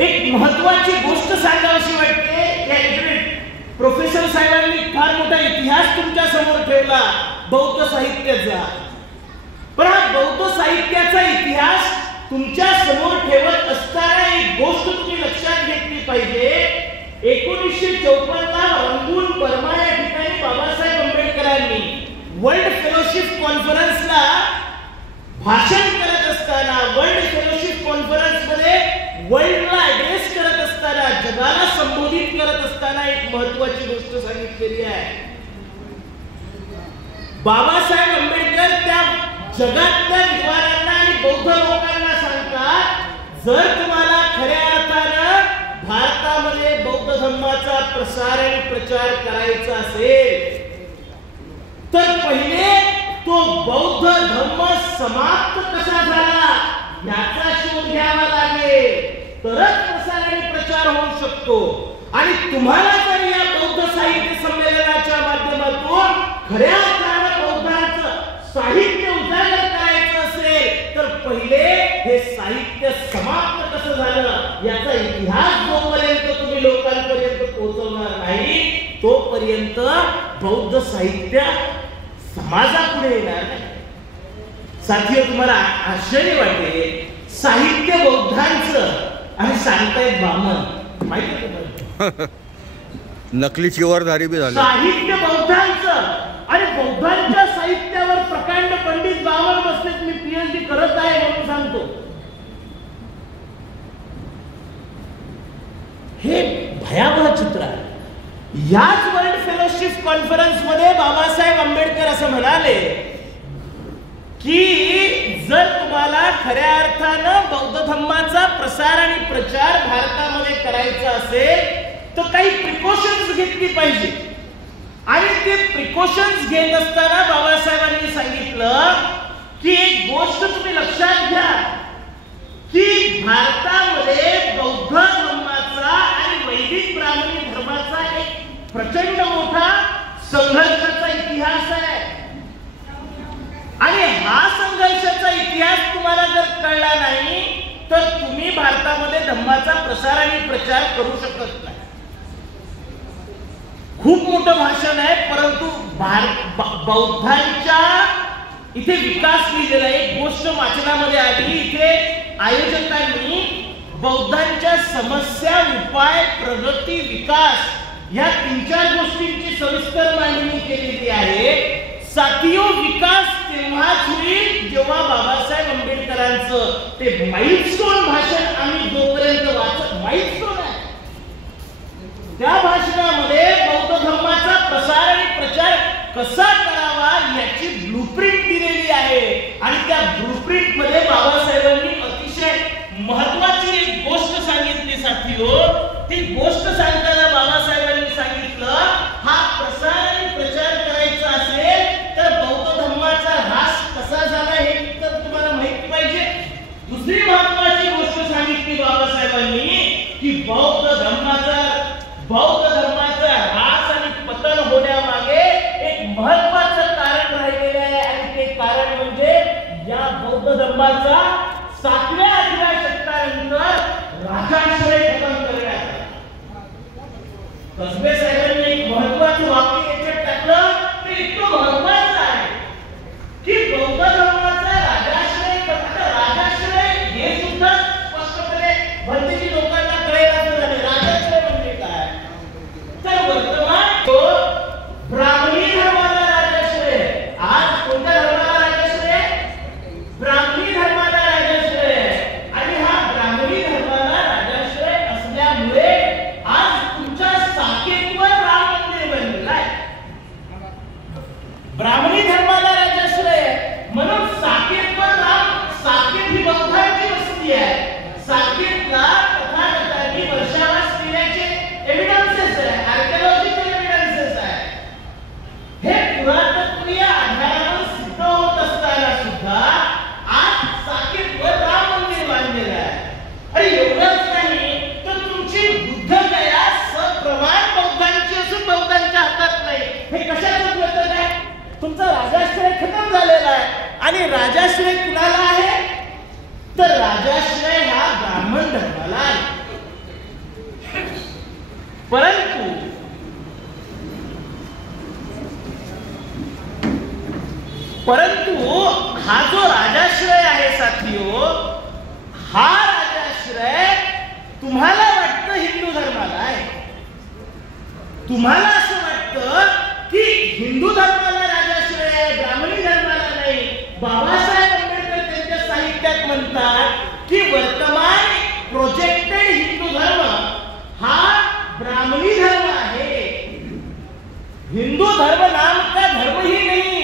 एक महत्वाची गोष्ट सांगावीशी वाटते. या इकडे प्रोफेसर साहेबांनी फार मोठा इतिहास तुमच्या समोर ठेवला बौद्ध साहित्याचा. पण हा बौद्ध साहित्याचा इतिहास तुमच्या समोर ठेवत असताना एक गोष्ट तुम्ही लक्षात घेतली पाहिजे. 1954 ला रंगून बर्मा या ठिकाणी बाबासाहेब आंबेडकरांनी वर्ल्ड फेलोशिप कॉन्फरन्सला भाषण करत असताना, वर्ल्ड फेलोशिप कॉन्फरन्स मध्ये वर्ल्डला ऍड्रेस करत असताना, जगाला संबोधित करत असताना एक महत्वाची गोष्ट सांगितलेली आहे. बाबासाहेब आंबेडकर त्या जगातल्या विद्वानांना आणि बौद्ध लोकांना सांगतात, जर तुम्हाला खऱ्या अर्थानं भारतामध्ये बौद्ध धर्माचा प्रसार आणि प्रचार करायचा असेल तर पहिले तो बौद्ध धर्म समाप्त कसा झाला याचा शोध घ्यावा लागेल, तरच प्रसार आणि प्रचार होऊ शकतो. आणि तुम्हाला जर या बौद्ध साहित्य संमेलनाच्या माध्यमातून खऱ्या अर्थानं बौद्धांचं साहित्य उजागर करायचं असेल तर पहिले हे साहित्य समाप्त कसं झालं याचा इतिहास जोपर्यंत तुम्ही लोकांपर्यंत पोहोचवणार नाही तोपर्यंत बौद्ध साहित्य समाजापुढे येणार नाही. साथीयो, तुम्हाला आश्चर्य वाटेल, साहित्य बौद्धांचं आणि सांगतायत ब्राह्मण. माहिती आहे तुम्हाला? नकली चिवरधारी बी झाले. साहित्य बौद्धांचं आणि बौद्धांच्या साहित्यावर प्रकांड पंडित ब्राह्मण बसलेत. मी पीएचडी करत आहे म्हणून सांगतो. हे भयावह चित्र आहे. याच वर्ल्ड फेलोशिप कॉन्फरन्स मध्ये बाबासाहेब आंबेडकर असं म्हणाले की जर तुम्हाला खऱ्या अर्थानं बौद्ध धर्माचा प्रसार आणि प्रचार भारतामध्ये करायचा असेल तर काही प्रिकॉशन्स घेतली पाहिजे. आणि ते प्रिकॉशन्स घेत असताना बाबासाहेबांनी सांगितलं की एक गोष्ट तुम्ही लक्षात घ्या की भारतामध्ये बौद्ध धर्माचा आणि वैदिक ब्राह्मणी धर्माचा एक प्रचंड मोठा संघर्षाचा इतिहास आहे. आणि हा संघर्षाचा इतिहास तुम्हाला जर कळला नाही तर तुम्ही भारतामध्ये धर्माचा प्रसार आणि प्रचार करू शकत नाही. खूप मोठं भाषण आहे, परंतु बौद्धांच्या इथे विकास लिहिलेला आहे. एक गोष्ट वाचनामध्ये आली, इथे आयोजकांनी बौद्धांच्या समस्या, उपाय, प्रगती, विकास या 3-4 गोष्टींची सविस्तर मांडणी केलेली आहे. साथियो, विकास तेव्हाच होईल जेव्हा बाबासाहेब आंबेडकरांचं ते माइलस्टोन भाषण आम्ही जोपर्यंत वाचत, माइलस्टोन आहे त्या भाषणामध्ये बौद्ध धर्माचा प्रसार आणि प्रचार कसा करावा याची ब्लूप्रिंट दिलेली आहे. आणि त्या ब्लूप्रिंट मध्ये बाबासाहेबांनी अतिशय महत्वाची एक गोष्ट सांगितली. साथियो, ती गोष्ट सांगताना बाबासाहेबांनी सांगितलं, हा प्रसार आणि प्रचार करायचा असेल तर बौद्ध धर्माचा ह्रास कसा झाला हे तर तुम्हाला माहिती पाहिजे. दुसरी महत्वाची गोष्ट सांगितली बाबासाहेबांनी की बौद्ध धर्माचा ह्रास आणि पतन होण्यामागे एक महत्वाचं कारण राहिलेलं आहे. आणि ते कारण म्हणजे या बौद्ध धर्माचा 7व्या-8व्या शतकानंतर राजाश्रय खतम करण्यात आला. कसबे साहेबांनी एक महत्वाचं वाक्य याच्यात टाकलं, ते इतकं महत्वाचं आहे की बौद्ध धर्माचा राजाश्रय, राजाश्रय हे सुद्धा स्पष्टपणे भरतीची लोकांना कळेल असं झाले. राजाश्रय म्हणजे काय तर वर्तमान तो ब्राह्मणी धर्माला राजाश्रय. आज कोणत्या धर्माला राजाश्रय? ब्राह्मणी धर्माला राजाश्रय. तुम्हाला वाटतं हिंदू धर्माला आहे, तुम्हाला असं वाटतं की हिंदू धर्माला राजाश्रय आहे, ब्राह्मणी धर्माला नाही. बाबासाहेब आंबेडकर त्यांच्या साहित्यात म्हणतात की वर्तमान प्रोजेक्टेड हिंदू धर्म हा ब्राह्मणी धर्म आहे. हिंदू धर्म नाम का धर्म ही नाही.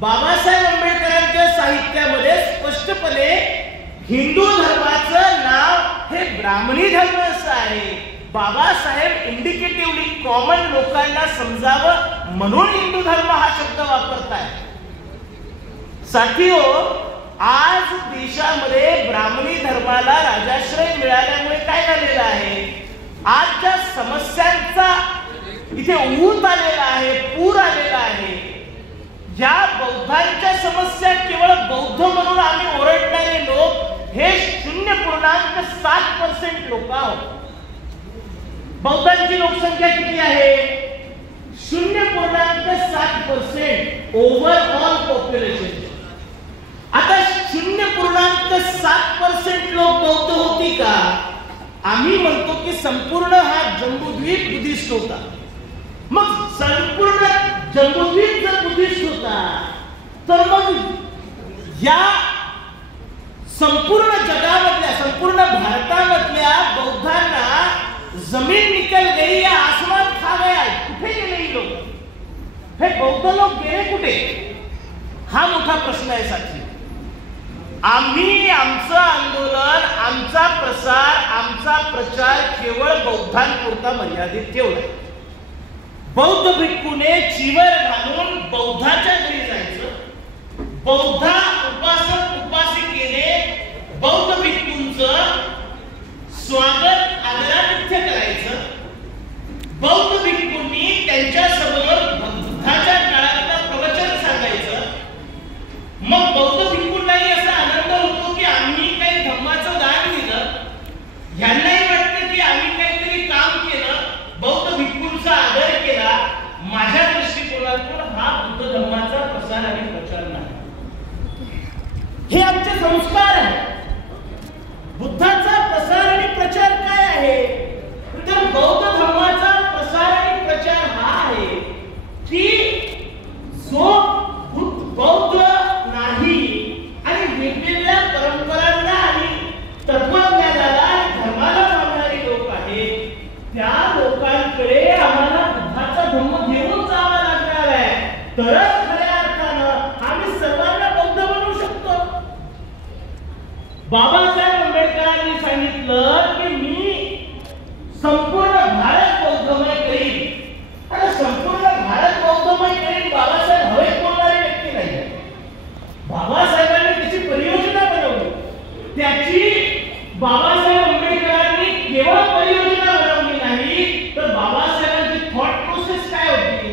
बाबासाहेब आंबेडकरांच्या साहित्यामध्ये स्पष्टपणे हिंदू धर्माचं नाव हे ब्राह्मणी धर्म असं आहे. बाबासाहेब इंडिकेटिव्हली कॉमन लोकांना समजावं म्हणून हिंदू धर्म हा शब्द वापरताय. साथियो, आज देशामध्ये ब्राह्मणी धर्माला राजाश्रय मिळाल्यामुळे काय झालेलं आहे, आज ज्या समस्यांचा इथे ऊत आलेला आहे, पूर आलेला आहे, या बौद्धांच्या समस्या केवळ बौद्ध म्हणून आम्ही ओरडणारे लोक हे 0.7% लोक आहोत. बौद्धांची लोकसंख्या किती आहे? 0.7% ओव्हरऑल पॉप्युलेशन. आता 0.7% लोक बौद्ध होती का? आम्ही म्हणतो की संपूर्ण हा जम्बूद्वीप बुद्धिस्ट होता. मग संपूर्ण जम्बूद्वीप जर बुद्धिस्ट होता तर मग या संपूर्ण जगामधल्या, संपूर्ण भारतामधल्या बौद्धांना जमीन निकल गई या आसमान खा गया, कुठे गेले ही लोक? हे बौद्ध लोक गेले कुठे? हा मोठा प्रश्न आहे साथी. आम्ही आमचं आंदोलन, आमचा प्रसार, आमचा प्रचार केवळ बौद्धांपुरता मर्यादित ठेवला. बौद्ध भिक्खूने चिवर घालून बौद्धाच्या घरी जायचं, बौद्ध उपासक उपासिकेने बौद्ध भिक्खूंचं स्वागत आदरातिथ्य करायचं, बौद्ध भिक्खूंनी त्यांच्या समोर बुद्धाच्या काळातलं प्रवचन सांगायचं. मग बौद्ध भिक्खूंनाही असा आनंद होतो की आम्ही काही धम्माचं दान दिलं, ह्यांनाही वाटतं की आम्ही काहीतरी काम केलं, बौद्ध भिक्खूंचा आदर केला. माझ्या दृष्टिकोनातून हा बुद्ध धर्माचा प्रसार आणि प्रचार नाही, हे आमचे संस्कार आहे. बुद्धाचा प्रसार आणि प्रचार काय आहे? तर बौद्ध धर्माचा प्रसार आणि प्रचार हा आहे की जो बौद्ध नाही आणि वेगवेगळ्या परंपरांना आणि तत्वज्ञानाला आणि धर्माला मानणारे लोक आहेत, त्या लोकांकडे आम्हाला बुद्धाचा धर्म घेऊन जावा लागणार आहे. तरच खऱ्या अर्थानं आम्ही सर्वांना बौद्ध बनवू शकतो. बाबासाहेब आंबेडकरांनी सांगितलं की मी संपूर्ण भारत बौद्धमय करीन. आणि संपूर्ण भारत बौद्धमय करीन बाबासाहेब हवेत बोलणारे व्यक्ती नाही. बाबासाहेबांनी त्याची परियोजना बनवली. त्याची बाबासाहेब आंबेडकरांनी केवळ परियोजना बनवली नाही, तर बाबासाहेबांची थॉट प्रोसेस काय होती?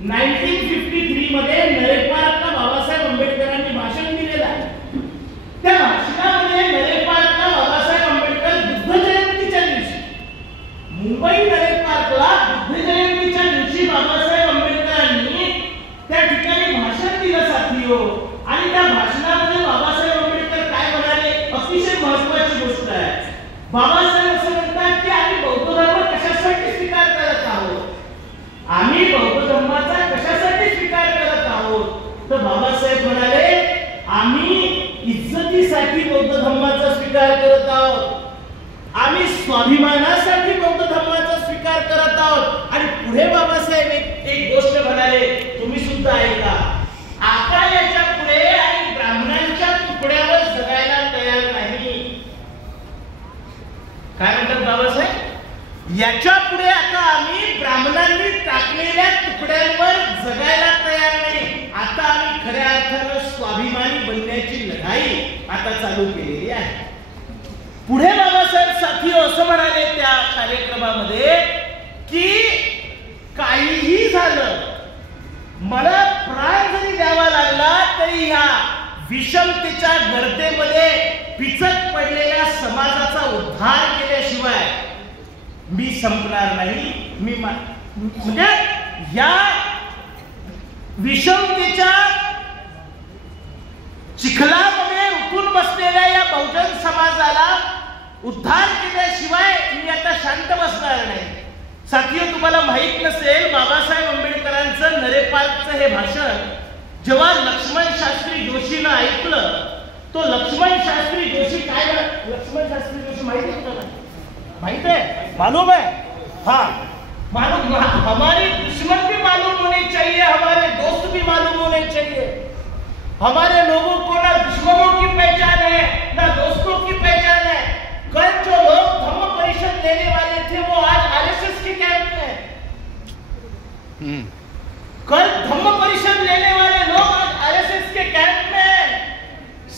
1953 मध्ये नरेश पार्कला बाबासाहेब आंबेडकरांनी भाषण दिलेलं आहे. त्या भाषणामध्ये नरेश पार्कला बाबासाहेब आंबेडकर बुद्ध जयंतीच्या दिवशी, मुंबई नरेश पार्कला बुद्ध जयंतीच्या दिवशी बाबासाहेब आंबेडकरांनी त्या ठिकाणी भाषण दिलं साथियो. आणि त्या भाषणामध्ये बाबासाहेब आंबेडकर काय म्हणाले? अतिशय महत्त्वाची गोष्ट आहे. बाबासाहेब असं म्हणतात की आम्ही बौद्ध धर्म कशासाठी स्वीकार करत आहोत? आम्ही बौद्ध धर्माचा कशासाठी स्वीकार करत आहोत? तर बाबासाहेब म्हणाले आम्ही इज्जतीसाठी बौद्ध धर्माचा स्वीकार करत आहोत, आम्ही स्वाभिमानासाठी बौद्ध धर्माचा स्वीकार करत आहोत. आणि पुढे बाबासाहेब एक गोष्ट म्हणाले, तुम्ही सुद्धा ऐका. आता याच्या पुढे आणि ब्राह्मणांच्या तुकड्यावर जगायला तयार नाही. काय म्हणतात बाबासाहेब? याच्या पुढे आता आम्ही ब्राह्मणांनी टाकलेल्या तुकड्यांवर जगायला तयार नाही. आता आम्ही खऱ्या अर्थानं स्वाभिमानी बनण्याची लढाई आता चालू केलेली आहे. पुढे बाबासाहेब साथी असं म्हणाले त्या कार्यक्रमामध्ये की काहीही झालं, मला प्राण जरी द्यावा लागला तरी ह्या विषमतेच्या गर्तेमध्ये पिचक पडलेल्या समाजाचा उद्धार केल्याशिवाय मी संपणार नाही. मी म्हणजे या विषमतेच्या चिखलामध्ये उठून बसलेल्या या बहुजन समाजाला उद्धार केल्याशिवाय मी आता शांत बसणार नाही. साथियो, तुम्हाला माहित नसेल, बाबासाहेब आंबेडकरांचं नरेपार्कचं हे भाषण जेव्हा लक्ष्मण शास्त्री जोशीनं ऐकलं, तो लक्ष्मण शास्त्री जोशी काय, लक्ष्मण शास्त्री जोशी माहिती आहे तुम्हाला? माहित है? मालूम है? हाँ मालूम. हमारे दुश्मन भी मालूम होने चाहिए, हमारे दोस्त भी मालूम होने चाहिए. हमारे लोगों को ना दुश्मनों की पहचान है ना दोस्तों की पहचान है. कल जो लोग धम्म परिषद लेने वाले थे वो आज आरएसएस के कैंप में है. कल धम्म परिषद लेने वाले लोग आज आरएसएस के कैंप में है.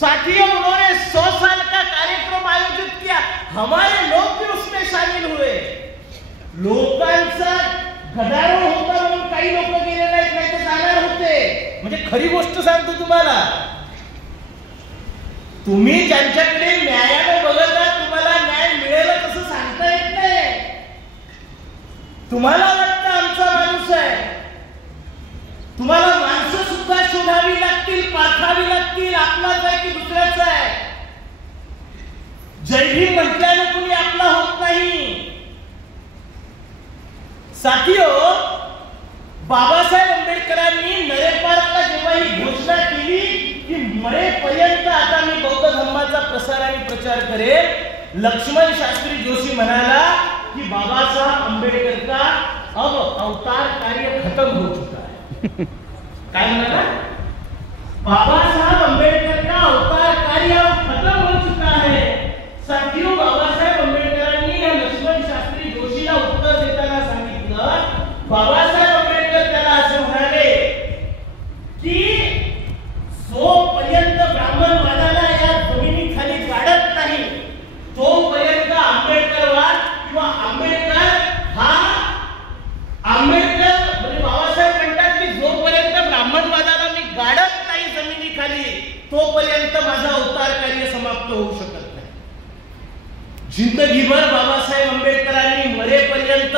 साथियों, उन्होंने 100 साल का कार्यक्रम आयोजित किया, हमारे लोग भी उसमें शामिल हुए. लोकांचा गदारोळ होता म्हणून काही लोक गेले नाहीत, नाही तर जाणार होते. म्हणजे खरी गोष्ट सांगतो तुम्हाला, तुम्ही ज्यांच्याकडे न्यायाने बघता तुम्हाला न्याय मिळेल असं सांगता येत नाही. तुम्हाला वाटतं आमचा माणूस आहे, तुम्हाला माणसं सुद्धा शोधावी लागतील, पारखावी लागतील, आपलाच आहे की दुसऱ्याचा आहे. जय भीम म्हटल्यानं कुणी आपला होत नाही. साथियो, बाबासाहेब आंबेडकरांनी नरेपार्कला जेव्हा ही घोषणा केली की मरेपर्यंत आता मी बौद्ध धर्माचा प्रसार आणि प्रचार करेल, लक्ष्मण शास्त्री जोशी म्हणाला कि बाबासाहेब आंबेडकर का अब अवतार कार्य खत्म हो चुका है. काय म्हणाला? बाबासाहेब आंबेडकर का अवतार कार्य खत्म हो चुका है. साथियों, बाबासाहेब आंबेडकरांनी या लक्ष्मण शास्त्री जोशीला उत्तर देताना सांगितलं, बाबासाहेब आंबेडकर त्याला असं म्हणाले की जोपर्यंत ब्राह्मणवादाला या जमिनीखाली गाडत नाही तोपर्यंत आंबेडकरवाद किंवा आंबेडकर म्हणजे बाबासाहेब म्हणतात की जोपर्यंत ब्राह्मणवादाला मी गाडत नाही जमिनीखाली तोपर्यंत माझा अवतार कार्य समाप्त होऊ शकत नाही. जिंदगीभर बाबासाहेब आंबेडकरांनी मरेपर्यंत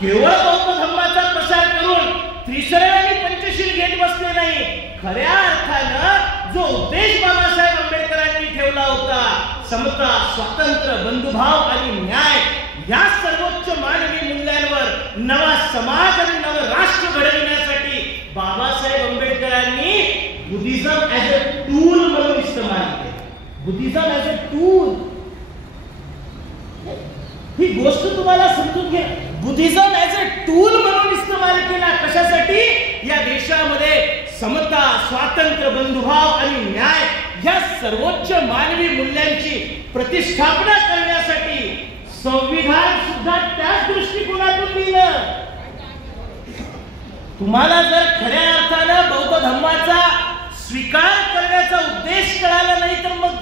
केवळ बौद्ध धर्माचा प्रसार करून त्रिशरण आणि पंचशील घेत बसले नाही. खऱ्या अर्थानं जो उद्देश बाबासाहेब आंबेडकरांनी ठेवला होता, समता, स्वातंत्र्य, बंधुभाव आणि न्याय या सर्वोच्च मानवी मूल्यांवर नवा समाज आणि नव राष्ट्र घडविण्यासाठी बाबासाहेब आंबेडकरांनी बुद्धिझम ऍज अ टूल म्हणून इस्तेमाल केला. बुद्धिझम ऍज अ टूल, ही गोष्ट तुम्हाला समजून घ्या. बुद्धिझम ऍज अ टूल म्हणून इस्तेमाल केला. कशासाठी? या देशामध्ये समता, स्वातंत्र्य, बंधुभाव आणि न्याय या सर्वोच्च मानवी मूल्यांची प्रतिष्ठापना करण्यासाठी. संविधान सुद्धा त्याच दृष्टिकोनातून लिहिलं. तुम्हाला जर खऱ्या अर्थानं बौद्ध धर्माचा स्वीकार करण्याचा उद्देश कळाला नाही तर मग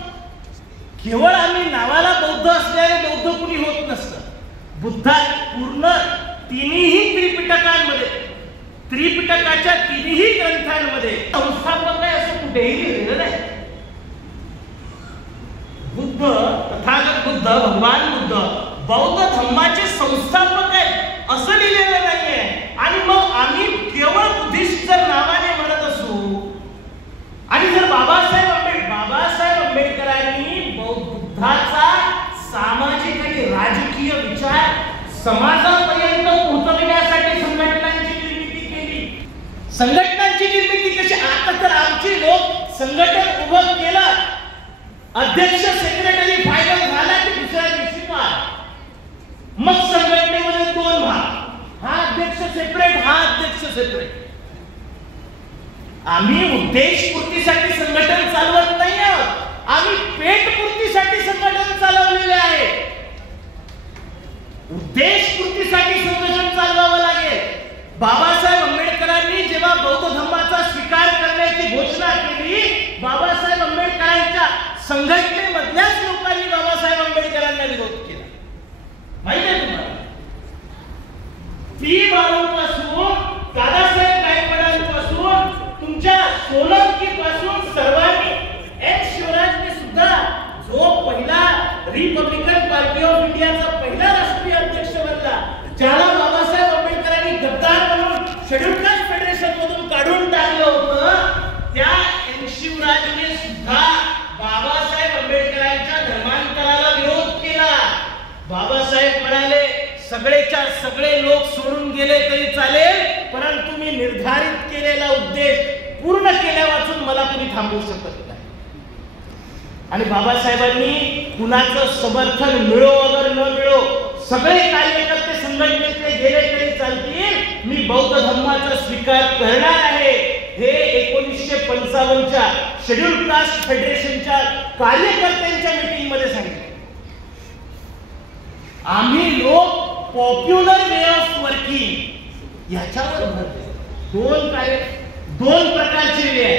केवळ आम्ही नावाला बौद्ध असल्याने बौद्ध कुणी होत नसतं. बुद्धा पूर्ण तिन्ही त्रिपिटकांमध्ये, त्रिपिटकाच्या तिन्ही ग्रंथांमध्ये संस्थापक आहे असं कुठेही लिहिलेलं नाही. बुद्ध, तथागत बुद्ध, भगवान बुद्ध बौद्ध धर्माचे संस्थापक आहेत असं लिहिलेलं नाहीये. आणि मग आम्ही केवळ बुद्धिस्ट जर नावाने म्हणत असू आणि जर बाबासाहेब आंबेडकरांनी बुद्धाचा सामाजिक आणि राजकीय विचार समाजापर्यंत पोहोचविण्यासाठी संघटनांची निर्मिती केली. संघटनांची निर्मिती कशी? आता तर आमची लोक संघटन उभं केलं, अध्यक्ष सेक्रेटरी फायनल झाला की दुसऱ्या दिवशी मग संघटनेमध्ये 2 भाग, हा अध्यक्ष सेपरेट, हा अध्यक्ष सेपरेट. आम्ही उद्देशपूर्तीसाठी संघटन चालवत नाही आहोत, आम्ही पेटपूर्तीसाठी संघटन चालवलेले आहे. उद्देशपूर्तीसाठी संघटन चालवावं लागेल. बाबासाहेब आंबेडकरांनी जेव्हा बौद्ध धर्माचा स्वीकार करण्याची घोषणा केली, बाबासाहेब आंबेडकरांच्या संघटनेमधल्याच लोकांनी बाबासाहेब आंबेडकरांना विरोध केला. माहिती आहे तुम्हाला? ती बाळूंपासून दादासाहेब गायकवाडांपासून तुमच्या सोलंकी पासून सर्वांनी शिवराजने सुद्धा जो पहिला रिपब्लिकन पार्टी ऑफ इंडियाचा पहिला राष्ट्रीय अध्यक्ष बनला, ज्याला बाबासाहेब आंबेडकरांनी गद्दार म्हणून शेड्यूल कास्ट फेडरेशन मधून काढून टाकलं होतं, त्या शिवराजने सुद्धा बाबासाहेब आंबेडकरांच्या धर्मांतराला विरोध केला. सगळेच्या सगळे लोक सोडून गेले तरी चालेल, परंतु मी निर्धारित केलेला उद्देश पूर्ण केल्या वाचून मला कुणी थांबवू शकत नाही. आणि बाबासाहेबांनी कुणाचं समर्थन मिळो अगर न मिळो, सगळे कार्यकर्ते संघटनेतले गेले तरी चालतील, मी बौद्ध धर्माचा स्वीकार करणार आहे. हे 1955च्या शेड्यूल कास्ट फेडरेशनच्या कार्यकर्त्यांच्या मीटिंग मध्ये सांगितलं. आम्ही लोक पॉप्युलर वे ऑफ वर्किंग याच्यावर भर देतो. दोन प्रकारचे वे आहे,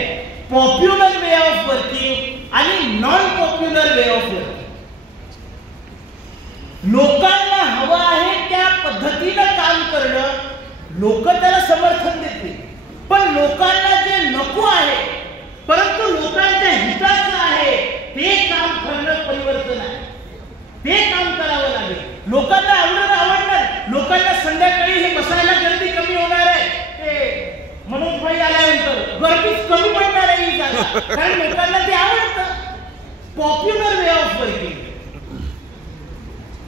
पॉप्युलर वे ऑफ वर्किंग आणि non popular way of working. लोकांना हवं आहे त्या पद्धतीनं काम करणं, लोक त्याला समर्थन देतील. पण लोकांना जे नको आहे परंतु लोकांच्या हिताचं आहे ते काम करणं परिवर्तन आहे. ते काम करावं लागेल. लोकांना आवडणार, लोकांना संध्याकाळी हे बसायला गर्दी कमी होणार आहे, ते मनोज भाई आल्यानंतर गर्दीच कमी पडणार आहे ही जागा, कारण लोकांना ते आवडतं. Popular way of working.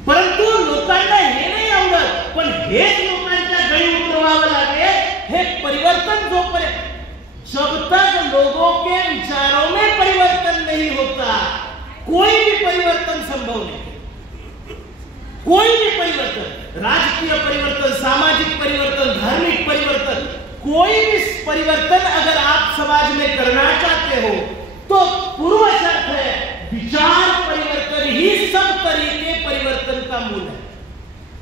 परंतु लोकांना हे नाही आवडत, पण हेच लोकांच्या गळी उतरवावं लागेल. हे परिवर्तन जोपर्यंत जब तक लोगों के विचारों में परिवर्तन नहीं होता, कोई भी परिवर्तन संभव नहीं. कोई भी परिवर्तन, राजकीय परिवर्तन, सामाजिक परिवर्तन, धार्मिक परिवर्तन, कोई भी परिवर्तन अगर आप समाज में करना चाहते हो तो पूर्व शर्त है विचार परिवर्तन ही सब तरीके परिवर्तन का मूल है.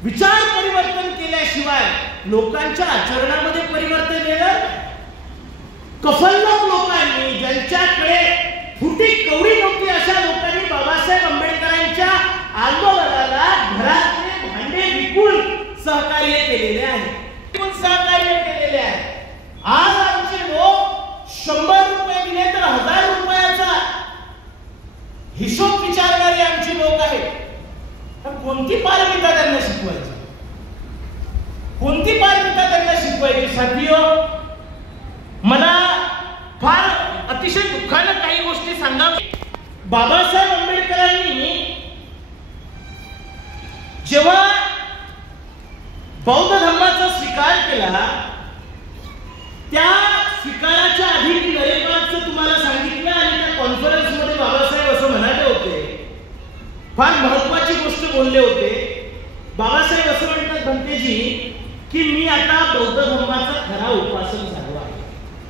विचार परिवर्तन केल्याशिवाय लोकांच्या आचरणामध्ये परिवर्तन येणार. कफल्लक लोकांनी, ज्यांच्याकडे फुटी कवडी नव्हती, अशा लोकांनी बाबासाहेब आंबेडकरांच्या आंदोलनाला घरातले भांडे विकून सहकार्य केलेले आहे. आज आमचे लोक 100 रुपये दिले तर 1000 रुपयाचा हिशोब विचारणारे आमची लोक आहेत. पण कोणती पारमिता त्यांना शिकवायची, कोणती पारमिता त्यांना शिकवायची? साथियो, मला फार अतिशय दुःखानं काही गोष्टी सांगाव्या. बाबासाहेब आंबेडकरांनी जेव्हा बौद्ध धर्माचा स्वीकार केला, त्या स्वीकाराच्या आधी मी नरेगावचं तुम्हाला सांगितलं आणि त्या कॉन्फरन्स मध्ये बाबासाहेब असं म्हणाले होते, फार महत्वाची गोष्ट बोलले होते. बाबासाहेब असं म्हणतात भंतेजी की मी आता बौद्ध धर्माचा खरा उपासक झालो आहे.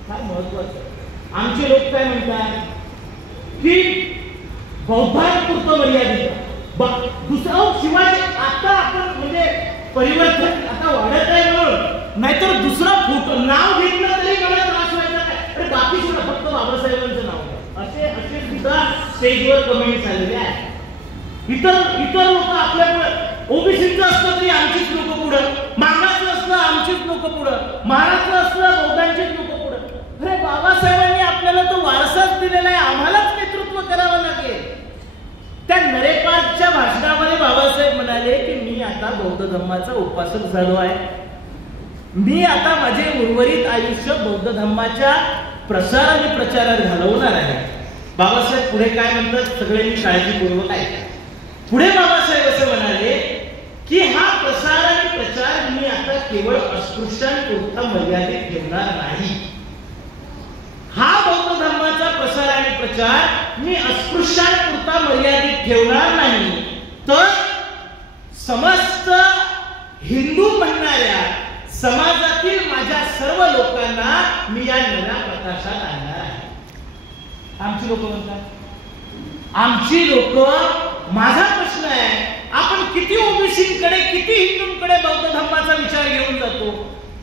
फार महत्वाचं. आमचे लोक काय म्हणतात की बौद्धांपुरतं मर्यादित, दुसरं शिवाय आता आपण म्हणजे परिवर्तन आता वाढत आहे म्हणून, नाहीतर दुसरा फोटो नाव घेतलं तरी मला त्रास व्हायचा काय, अरे बाकी सुद्धा फक्त बाबासाहेबांचं नाव असे असे सुद्धा स्टेजवर कमेंट्स आलेले आहेत. इतर लोक आपल्याकडे ओबीसीचं असलं तरी आमचीच लोक पुढं, मागाचं असलं आमचीच लोक पुढं, महाराष्ट्र असलं बौद्धांचीच लोक पुढं. अरे बाबासाहेबांनी आपल्याला तो वारसाच दिलेला आहे, आम्हालाच नेतृत्व करावं लागेल. त्या नरेपाटच्या भाषणामध्ये बाबासाहेब म्हणाले की मी आता बौद्ध धर्माचा उपासक झालो आहे, मी आता माझे उर्वरित आयुष्य बौद्ध धर्माच्या प्रसार आणि प्रचारात घालवणार आहे. बाबासाहेब पुढे काय म्हणतात सगळ्यांनी काळजीपूर्वक ऐका. पुढे बाबासाहेब असं म्हणाले की हा प्रसार आणि प्रचार मी आता केवळ अस्पृश्यांपुरता मर्यादित ठेवणार नाही. हा बौद्ध धर्माचा प्रसार आणि प्रचार मी अस्पृश्यांपुरता मर्यादित ठेवणार नाही, तर समस्त हिंदू म्हणणाऱ्या समाजातील माझ्या सर्व लोकांना मी या नव्या प्रकाशात आणणार आहे. आमची लोक म्हणतात, आमची लोक, माझा प्रश्न आहे, आपण किती ओबीसींकडे किती हिंदूंकडे बौद्ध धर्माचा विचार घेऊन जातो.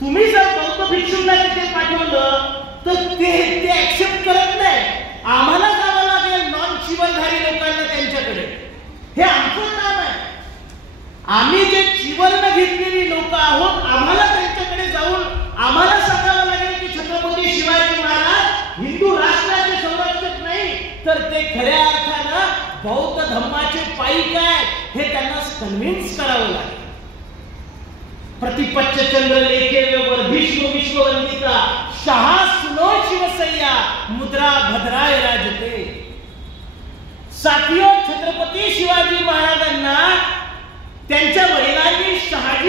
तुम्ही जर बौद्ध भिक्षूंना तिथे पाठवलं तर ते ऍक्सेप्ट करत नाही. आम्हाला जावं लागेल नॉन चिवलधारी लोकांना त्यांच्याकडे. हे आमचं काम आहे. आम्ही जे चिवर्ण घेतलेली लोक आहोत, आम्हाला त्यांच्याकडे जाऊन आम्हाला सांगावं लागेल की छत्रपती शिवाजी महाराज हिंदू राष्ट्राचे संरक्षक नाही, तर ते खऱ्या अर्थानं बौद्ध धर्माचे पाईक आहेत हे त्यांना कन्व्हिन्स करावं लागेल. प्रतिपच्च चंद्र लेखेवर भीष्म विश्ववंदिता शहा सुनो शिवसैया मुद्रा भद्राय राजते. साथियो, छत्रपती शिवाजी महाराजांना त्यांच्या वडिलांनी शहाजी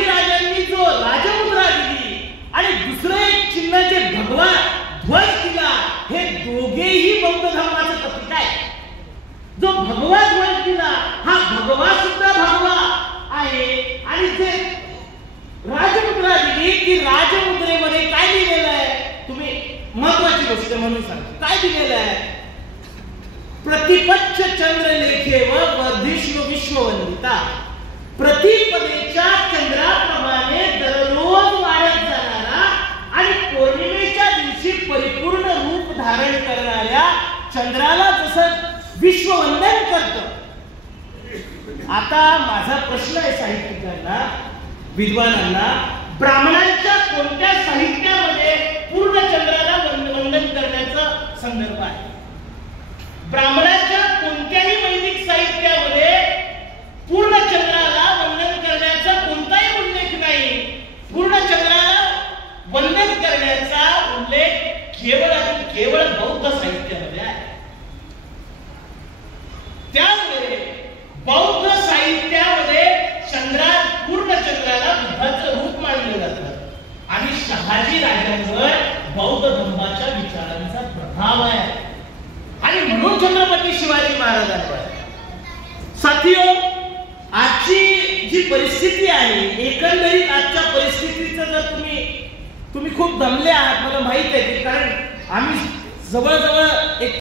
भगवा सुद्धा भगवा आहे. आणि जे राजमुद्रा दिली की राजमुद्रेमध्ये काय लिहिलेलं आहे, तुम्ही महत्वाची गोष्ट म्हणून सांगतो काय दिलेलं आहे, प्रतिपच्छ चंद्रलेखेव वर्धिष्णु विश्ववंदिता. प्रतिपदेच्या चंद्राप्रमाणे दररोज वाढत जाणारा आणि पौर्णिमेच्या दिवशी परिपूर्ण रूप धारण करणाऱ्या चंद्राला जसं विश्ववंदन करतं. आता माझा प्रश्न आहे साहित्यिकांना, विद्वानांना, ब्राह्मणांच्या कोणत्या साहित्यामध्ये पूर्ण चंद्राला वंदन करण्याचा संदर्भ आहे? ब्राह्मणाच्या कोणत्याही वैदिक साहित्यामध्ये पूर्ण चंद्राला वंदन करण्याचा कोणताही उल्लेख नाही. पूर्ण चंद्राला वंदन करण्याचा उल्लेख केवळ आणि केवळ बौद्ध साहित्यामध्ये आहे. त्यामुळे बौद्ध साहित्यामध्ये पूर्ण चंद्राला बुद्धाचं रूप मानलं जातं आणि शहाजी राजांवर बौद्ध धर्माच्या विचारांचा प्रभाव आहे. आणि म्हणून छत्रपती शिवाजी महाराजांवर साथियो, आजची जी परिस्थिती आहे, एकंदरीत आजच्या परिस्थितीचं जर तुम्ही खूप दमले आहात मला माहित आहे, कारण आम्ही जवळजवळ एक